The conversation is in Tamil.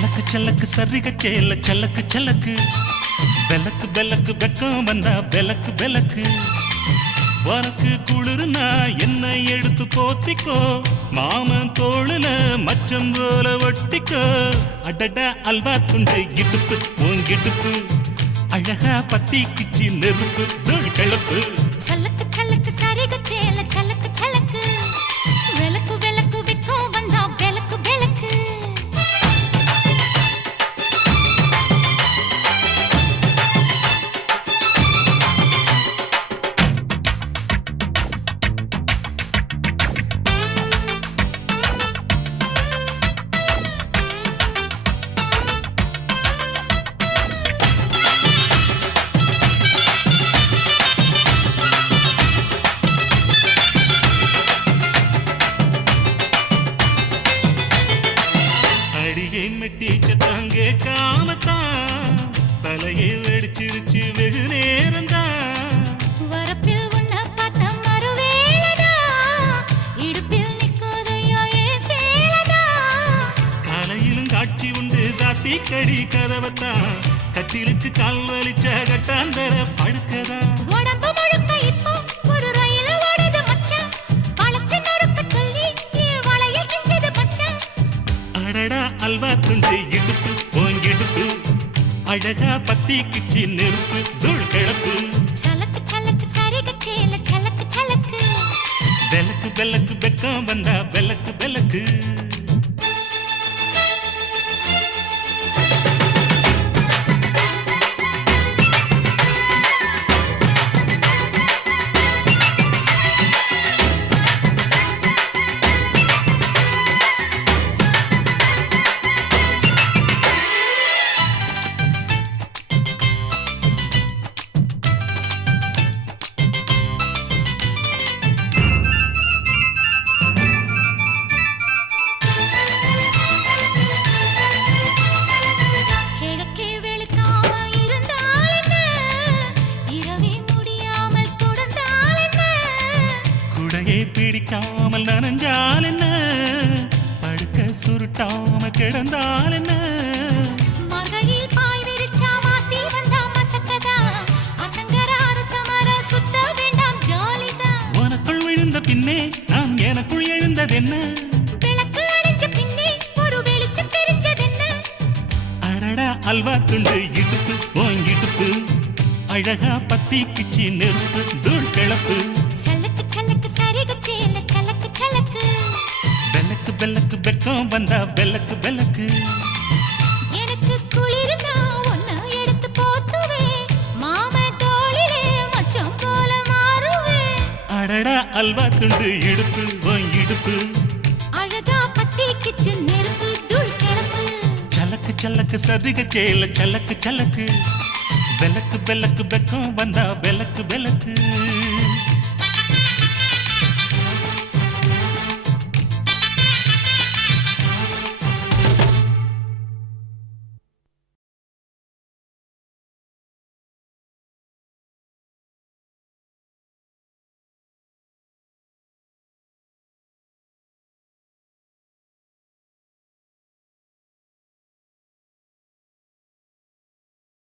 சலக்கு சலக்கு சரிக சேல சலக்கு சலக்கு பெலக்கு பெலக்கு வெக்கம் வந்தா பெலக்கு பெலக்கு உனக்கு குளிர்னா என்னை எடுத்து போத்திக்கோ மாமன் தோளுல மச்சம் போல ஒட்டிக்கோ அடட அல்வா துண்டு இடுப்பு உங்கிடுப்பு அழகா பத்தி கிச்சி நெருப்பு தோள் கிளப்பு சலக்கு சலக்கு சரிக சேல சலக்கு சலக்கு வெலக்கு வெலக்கு வெக்கம் வந்தா பெலக்கு பெலக்கு மெட்டிச்சத்தாங்கே காமத்தான் தலையை வெடிச்சிருச்சு வெகு நேரம்தான் வரப்பில் உன்ன பார்த்த மறுவேளதா இடுப்பில் நிற்காதையா ஏன் சேலதா காலையிலும் காட்சி உண்டு சாத்தி கடி கதவத்தான் கட்டிலுக்கு கால் வலிச்ச கட்டாந்தர படுக்கதா உடம்பு முழுக்க இப்போ ஒரு ரயில் ஓடுது மச்சான் வளைச்சு நறுக்க சொல்லி என் வளையல் கிஞ்சது மச்சான் அடடா அல்வா துண்டு இடுப்பு ஓங்கிடுப்பு அழகா பத்தி கிச்சி நெருப்பு தூள் கிளப்பு சலக்கு சலக்கு சரிக சேல சலக்கு சலக்கு பெலக்கு பெலக்கு வெக்கம் வந்தா பெலக்கு பெலக்கு கிழக்கே வெளுக்காம இருந்தால் என்ன இரவே முடியாமல் தொடர்ந்தால் என்ன குடையை பிடிக்காமல் நனைஞ்சால் என்ன படுக்க சுருட்டாம கிடந்தால் என்ன மகளில் பாய் விரிச்சா வாசி வந்தா மசக்கதா அத்தங்கர அரசமர சுத்த வேண்டாம் ஜாலிதா உனக்குள் விழுந்த பின்னே நான் எனக்குள் எழுந்ததென்ன விளக்கு அணைஞ்ச பின்னே ஒரு வெளிச்சம் தெரிஞ்சதென்ன அடடா அல்வா துண்டு இடுப்பு ஓங்கிடுப்பு அழகா பத்தி கிச்சி நெருப்பு தூள் கிளப்பு சலக்கு சலக்கு சரிக சேல சலக்கு சலக்கு பெலக்கு பெலக்கு வெக்கம் வந்தா பெலக்கு பெலக்கு எனக்கு குளிர்னா ஒன்ன எடுத்து போத்துவேன் மாம தோளிலே மச்சம் போல மாறுவேன் அடடா அல்வா துண்டு இடுப்பு ஓங்கிடுப்பு அழகா பத்தி கிச்சு நெருப்பு தூள் கிளப்பு சலக்கு சலக்கு சரிக சேல சலக்கு சலக்கு பெலக்கு பெலக்கு வெக்கம் வந்தா பெலக்கு பெலக்கு